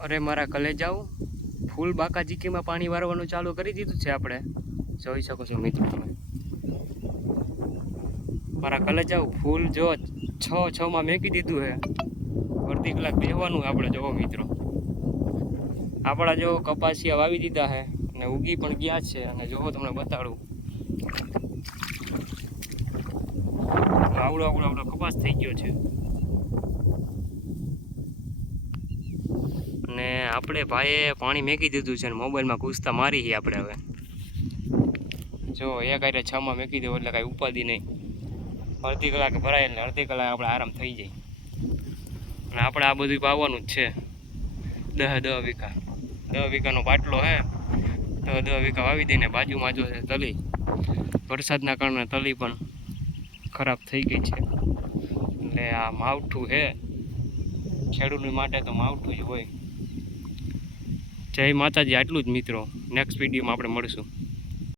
અરે મારા કલેજાઓ, ફૂલ બાકા જીકીમાં પાણી વારવાનું ચાલુ કરી દીધું છે આપણે. જોઈ શકો છો મિત્રો તમે. મારા કલેજાઓ ફૂલ જો છ છ માં મેકી દીધું છે અડધી કલાક બેહવાનું આપણે, જોવો મિત્રો. આપણા જો કપાસિયા વાવી દીધા છે અને ઉગી પણ ગયા છે અને જોવો તમને બતાડું. આવડો આવડો આવડો કપાસ થઈ ગયો છે અને આપણે ભાઈએ પાણી મેકી દીધું છે અને મોબાઈલમાં ઘૂસતા મારી છીએ આપણે હવે. જો, એક આરે છમાં મેકી દેવું એટલે કાંઈ ઉપાધિ નહીં. અડધી કલાક ભરાય એટલે અડધી કલાક આપણે આરામ થઈ જાય. અને આપણે આ બધું પાવાનું જ છે. દહ દહ વીઘા. દહ વીઘાનો બાટલો હે. દહ દહ વીઘા વાવી દઈને બાજુમાં જો છે તલી. વરસાદના કારણે તલી પણ ખરાબ થઈ ગઈ છે. એટલે આ માવઠું છે ખેડૂત માટે તો માવઠું જ હોય. જય માતાજી આટલું જ મિત્રો. નેક્સ્ટ વિડીયોમાં આપણે મળીશું.